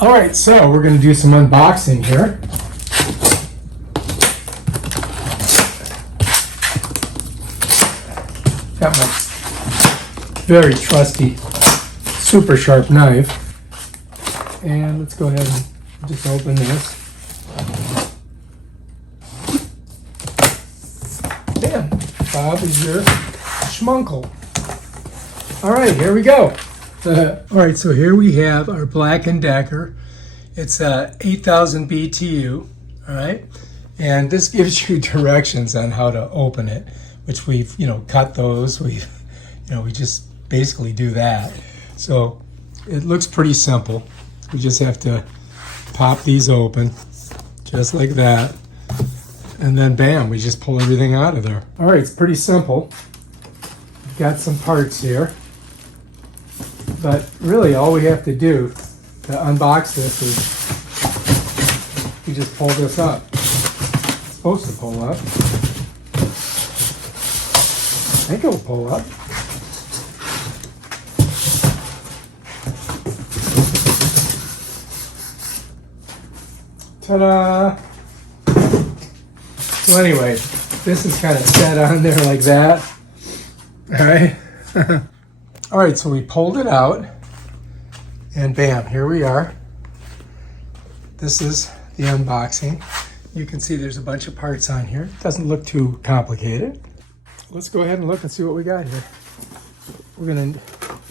All right, so we're going to do some unboxing here. Got my very trusty, super sharp knife. And let's go ahead and just open this. Bam, Bob is your schmunkle. All right, here we go. All right, so here we have our Black & Decker. It's 8,000 BTU, all right? And this gives you directions on how to open it, which we've, cut those. We just basically do that. So it looks pretty simple. We just have to pop these open, just like that. And then bam, we just pull everything out of there. All right, it's pretty simple. We've got some parts here. But really, all we have to do to unbox this is we just pull this up. It's supposed to pull up. I think it'll pull up. Ta-da! So anyway, this is kind of set on there like that. All right. All right, so we pulled it out, and bam, here we are. This is the unboxing. You can see there's a bunch of parts on here. It doesn't look too complicated. Let's go ahead and look and see what we got here. We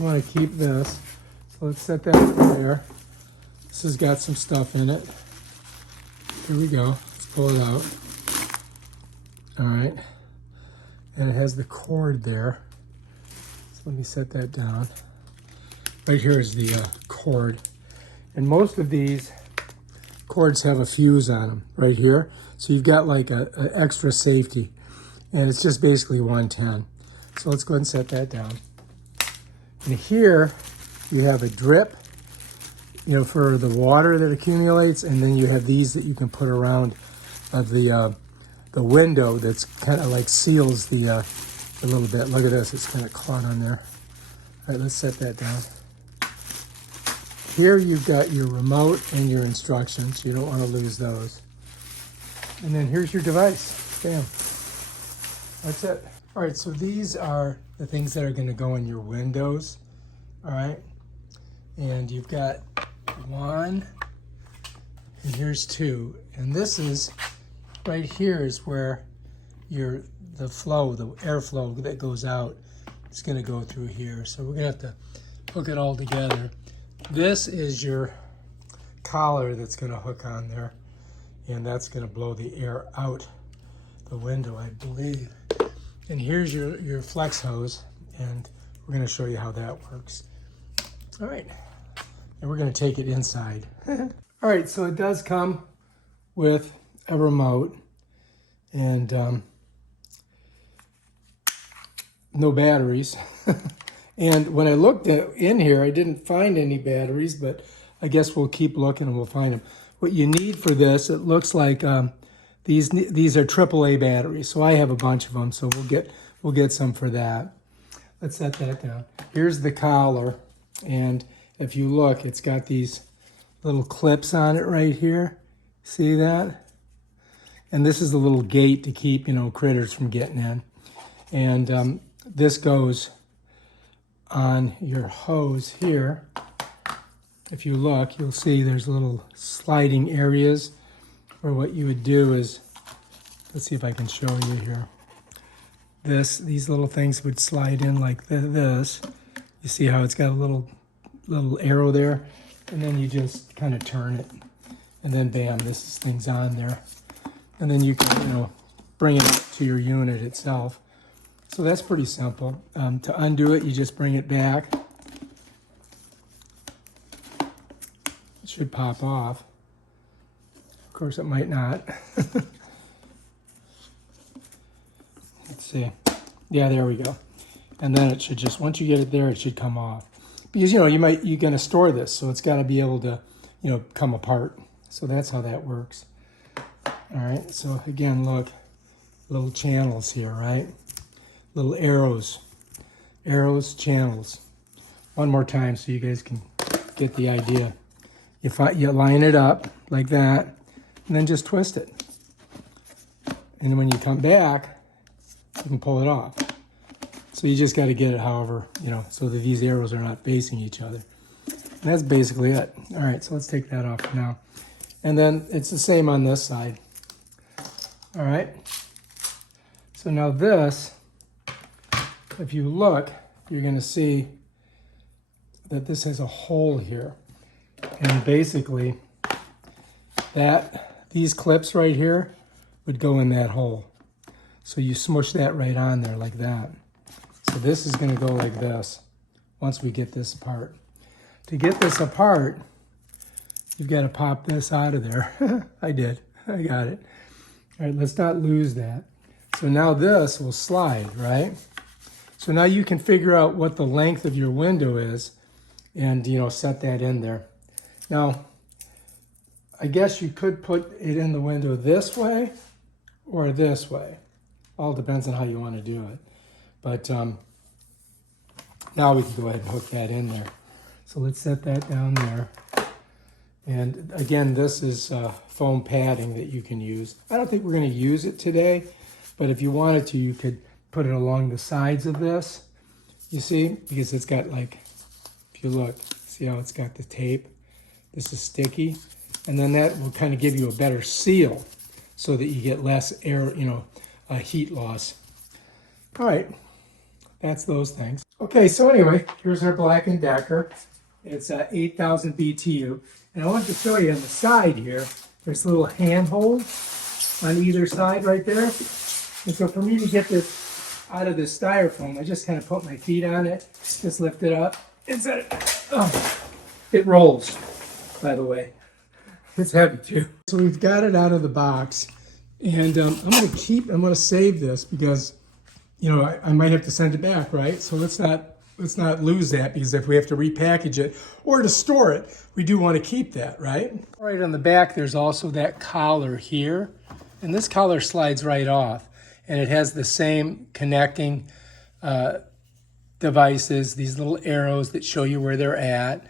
want to keep this, so let's set that there. This has got some stuff in it. Here we go. Let's pull it out. All right, and it has the cord there. Let me set that down. Right here is the cord. And most of these cords have a fuse on them right here. So you've got like an extra safety. And it's just basically 110. So let's go ahead and set that down. And here you have a drip, for the water that accumulates. And then you have these that you can put around the window that's kind of like seals a little bit. Look at this, it's kind of caught on there. All right, let's set that down. Here you've got your remote and your instructions. You don't want to lose those. And then here's your device. Bam. That's it. All right, so these are the things that are going to go in your windows. All right. And you've got one, and here's two. And this is, right here is where the airflow that goes out is going to go through here. So we're going to have to hook it all together. This is your collar that's going to hook on there, and that's going to blow the air out the window, I believe. And here's your flex hose, and we're going to show you how that works. All right, and we're going to take it inside. All right, so it does come with a remote, and no batteries. And when I looked in here, I didn't find any batteries, but I guess we'll keep looking and we'll find them. What you need for this, it looks like these are AAA batteries. So I have a bunch of them, so we'll get some for that. Let's set that down. Here's the collar, and if you look, it's got these little clips on it right here. See that? And this is the little gate to keep, critters from getting in. And this goes on your hose here. If you look, you'll see there's little sliding areas where what you would do is, let's see if I can show you here. These little things would slide in like this. You see how it's got a little arrow there? And then you just kind of turn it. And then bam, this thing's on there. And then you can, bring it up to your unit itself. So that's pretty simple. To undo it, you just bring it back. It should pop off. Of course, it might not. Let's see. Yeah, there we go. And then it should just, once you get it there, it should come off. Because, you're going to store this, so it's got to be able to, come apart. So that's how that works. All right, so again, look, little channels here, right? Little arrows, channels. One more time so you guys can get the idea. You line it up like that, and then just twist it. And when you come back, you can pull it off. So you just got to get it however, so that these arrows are not facing each other. And that's basically it. All right, so let's take that off now. And then it's the same on this side. All right. So now this, if you look, you're going to see that this has a hole here. And basically, these clips right here would go in that hole. So you smush that right on there like that. So this is going to go like this once we get this apart. To get this apart, you've got to pop this out of there. I did. I got it. All right, let's not lose that. So now this will slide, right? So now you can figure out what the length of your window is and, set that in there. Now, I guess you could put it in the window this way or this way. All depends on how you want to do it. But now we can go ahead and hook that in there. So let's set that down there. And again, this is foam padding that you can use. I don't think we're going to use it today, but if you wanted to, you could put it along the sides of this. You see, because it's got like, if you look, see how it's got the tape? This is sticky. And then that will kind of give you a better seal so that you get less air, heat loss. All right, that's those things. Okay, so anyway, here's our Black & Decker. It's 8,000 BTU. And I wanted to show you on the side here, there's a little handhold on either side right there. And so for me to get this out of this styrofoam, I just kind of put my feet on it, just lift it up. It rolls, by the way. It's heavy too. So we've got it out of the box. And I'm going to save this because, I might have to send it back, right? So let's not lose that, because if we have to repackage it or to store it, we do want to keep that, right? Right on the back, there's also that collar here. And this collar slides right off. And it has the same connecting devices, these little arrows that show you where they're at.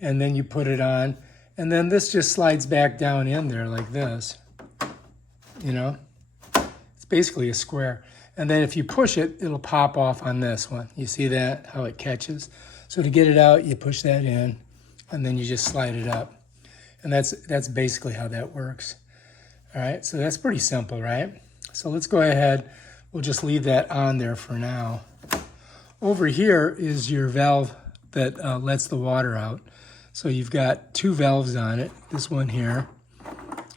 And then you put it on. And then this just slides back down in there like this. It's basically a square. And then if you push it, it'll pop off on this one. You see that, how it catches? So to get it out, you push that in, and then you just slide it up. And that's basically how that works. All right, so that's pretty simple, right? So let's go ahead. We'll just leave that on there for now. Over here is your valve that lets the water out. So you've got two valves on it, this one here.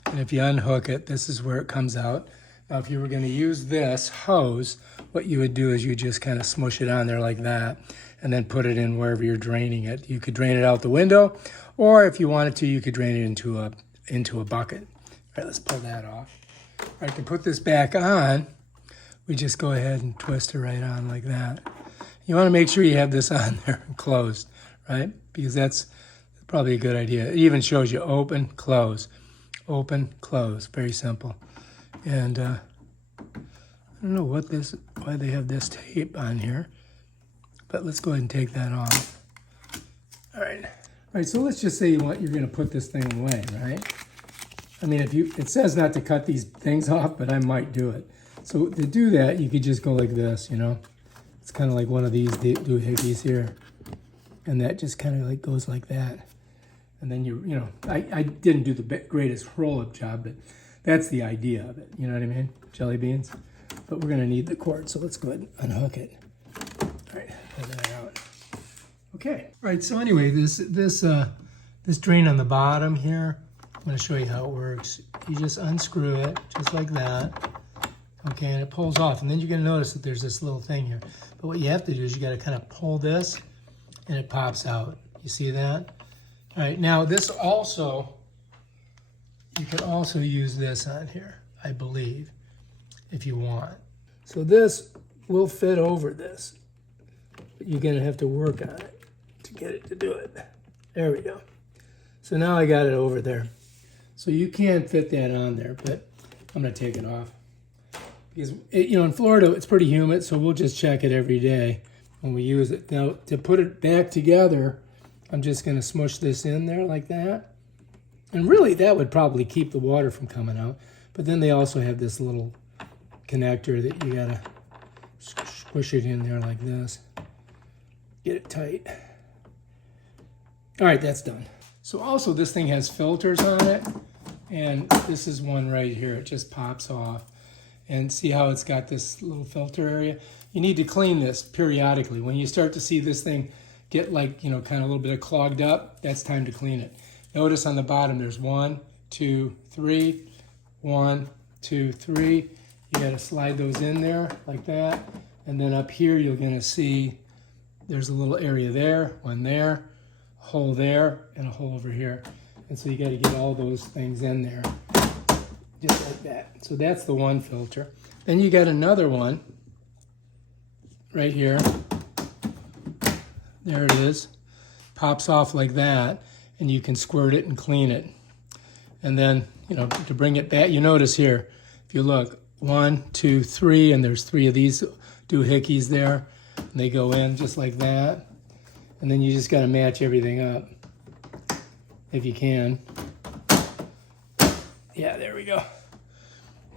And if you unhook it, this is where it comes out. Now, if you were going to use this hose, what you would do is you just kind of smush it on there like that and then put it in wherever you're draining it. You could drain it out the window, or if you wanted to, you could drain it into a bucket. All right, let's pull that off. All right, to put this back on, we just go ahead and twist it right on like that. You want to make sure you have this on there and closed, right? Because that's probably a good idea. It even shows you open, close, very simple. And I don't know why they have this tape on here, but let's go ahead and take that off. All right, so let's just say you're going to put this thing away, right? I mean, it says not to cut these things off, but I might do it. So to do that, you could just go like this, It's kind of like one of these doohickeys here. And that just kind of like goes like that. And then I didn't do the greatest roll-up job, but that's the idea of it. You know what I mean? Jelly beans. But we're going to need the cord, so let's go ahead and unhook it. All right, pull that out. Okay. All right, so anyway, this drain on the bottom here, I'm going to show you how it works. You just unscrew it, just like that. Okay, and it pulls off. And then you're going to notice that there's this little thing here. But what you have to do is you got to kind of pull this, and it pops out. You see that? All right, now this also, you can also use this on here, I believe, if you want. So this will fit over this, but you're gonna have to work on it to get it to do it. There we go. So now I got it over there. So you can fit that on there, but I'm gonna take it off. Because, in Florida, it's pretty humid, so we'll just check it every day when we use it. Now, to put it back together, I'm just going to smush this in there like that. And really, that would probably keep the water from coming out. But then they also have this little connector that you gotta squish it in there like this. Get it tight. All right, that's done. So also this thing has filters on it. And this is one right here. It just pops off. And see how it's got this little filter area? You need to clean this periodically. When you start to see this thing get like, kind of a little bit clogged up, that's time to clean it. Notice on the bottom there's 1, 2, 3, 1, 2, 3. You gotta slide those in there like that. And then up here you're gonna see there's a little area there, one there, a hole there, and a hole over here. And so you gotta get all those things in there, just like that. So that's the one filter. Then you got another one right here. There it is. Pops off like that, and you can squirt it and clean it. And then, to bring it back, you notice here, if you look, 1, 2, 3, and there's 3 of these doohickeys there, and they go in just like that. And then you just got to match everything up, if you can. Yeah, there we go.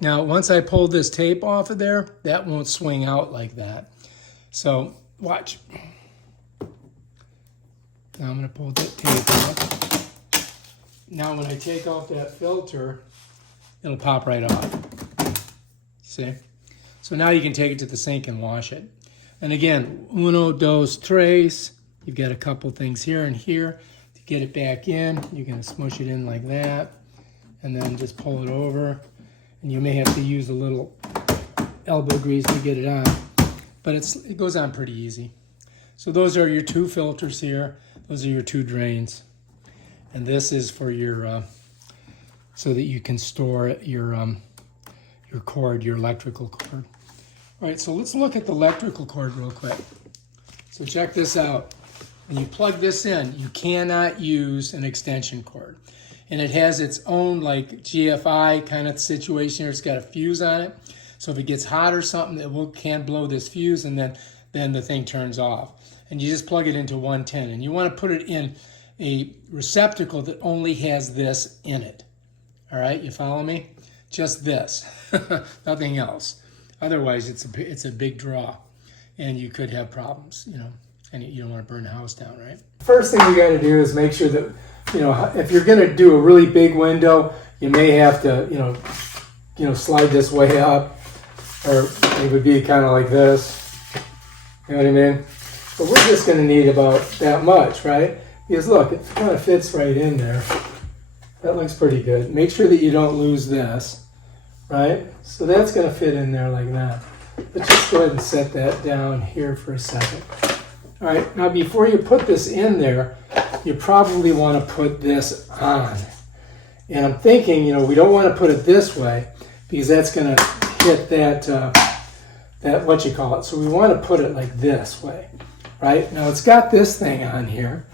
Now, once I pull this tape off of there, that won't swing out like that. So, watch. Now I'm going to pull that tape off. Now when I take off that filter, it'll pop right off. See? So now you can take it to the sink and wash it. And again, 1, 2, 3. You've got a couple things here and here. To get it back in, you're going to smush it in like that. And then just pull it over. And you may have to use a little elbow grease to get it on. But it goes on pretty easy. So those are your 2 filters here. Those are your 2 drains. And this is for your, so that you can store your cord, your electrical cord. All right, so let's look at the electrical cord real quick. So check this out. When you plug this in, you cannot use an extension cord. And it has its own like GFI kind of situation here. It's got a fuse on it. So if it gets hot or something, it can blow this fuse, and then the thing turns off. And you just plug it into 110. And you want to put it in a receptacle that only has this in it. All right, you follow me? Just this, nothing else. Otherwise, it's a big draw, and you could have problems, and you don't want to burn the house down, right? First thing you got to do is make sure that, if you're going to do a really big window, you may have to, slide this way up, or it would be kind of like this. You know what I mean? But we're just going to need about that much, right? Because look, it kind of fits right in there. That looks pretty good. Make sure that you don't lose this, right? So that's going to fit in there like that. Let's just go ahead and set that down here for a second. All right, now before you put this in there, you probably want to put this on. And I'm thinking, we don't want to put it this way because that's going to hit that what you call it. So we want to put it like this way, right? Now it's got this thing on here,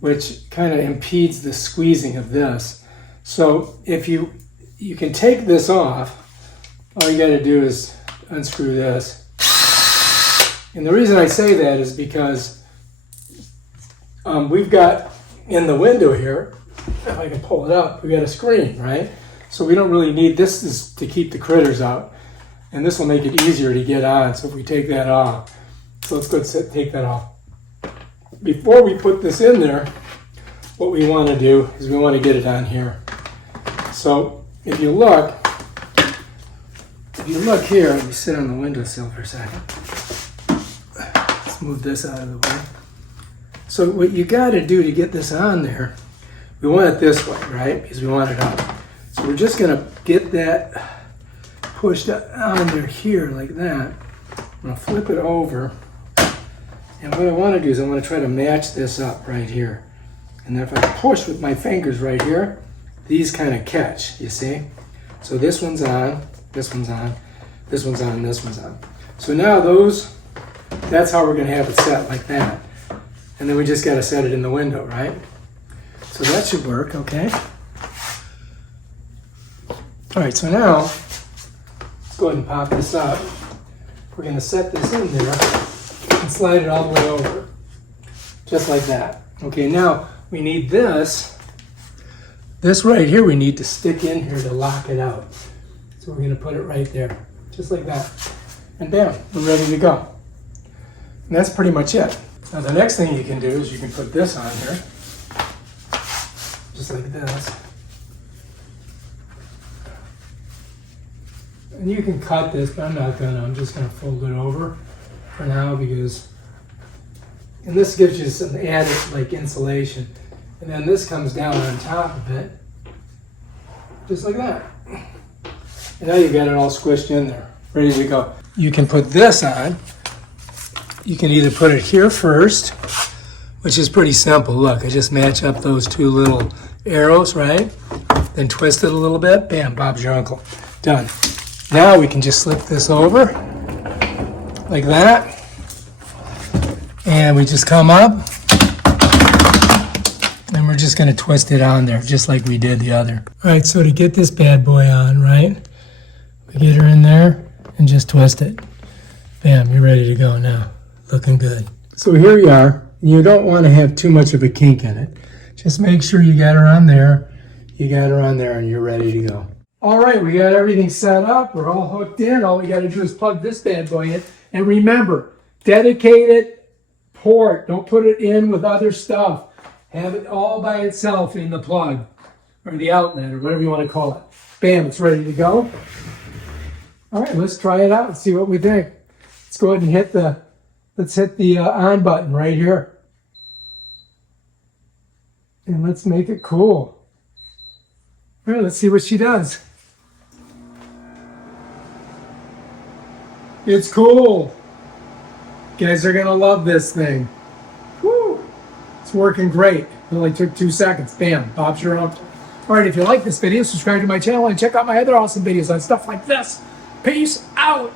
which kind of impedes the squeezing of this. So if you can take this off, all you got to do is unscrew this. And the reason I say that is because we've got in the window here, if I can pull it up, we got a screen, right? So we don't really need this is to keep the critters out. And this will make it easier to get on. So if we take that off, so let's go take that off. Before we put this in there, what we want to do is we want to get it on here. So if you look here, let me sit on the windowsill for a second. Let's move this out of the way. So what you got to do to get this on there, we want it this way, right? Because we want it up. So we're just going to get that pushed on there here like that. I'm going to flip it over. And what I want to do is I want to try to match this up right here. And then if I push with my fingers right here, these kind of catch, you see? So this one's on, this one's on, this one's on, and this one's on. So now that's how we're going to have it set like that. And then we just got to set it in the window, right? So that should work, okay? All right, so now, let's go ahead and pop this up. We're going to set this in there and slide it all the way over, just like that. Okay, now we need this This right here we need to stick in here to lock it out. So we're going to put it right there, just like that. And bam, we're ready to go. And that's pretty much it. Now the next thing you can do is you can put this on here, just like this. And you can cut this, but I'm not gonna. I'm just gonna fold it over for now because, and this gives you some added like insulation. And then this comes down on top of it, just like that. And now you got it all squished in there, ready to go. You can put this on. You can either put it here first, which is pretty simple. Look, I just match up those two little arrows, right? Then twist it a little bit. Bam, Bob's your uncle. Done. Now we can just slip this over like that. And we just come up. And we're just going to twist it on there, just like we did the other. All right, so to get this bad boy on, right? We get her in there and just twist it. Bam, you're ready to go now. Looking good. So here you are. You don't want to have too much of a kink in it. Just make sure you got her on there. You got her on there and you're ready to go. All right, we got everything set up. We're all hooked in. All we got to do is plug this bad boy in. And remember, dedicated port. Don't put it in with other stuff. Have it all by itself in the plug or the outlet or whatever you want to call it. Bam, it's ready to go. All right, let's try it out and see what we think. Let's go ahead and hit the on button right here. And let's make it cool. All right, let's see what she does. It's cool. You guys are gonna love this thing. Woo. It's working great. It only took 2 seconds. Bam, Bob's your uncle. All right, if you like this video, subscribe to my channel and check out my other awesome videos on stuff like this. Peace out.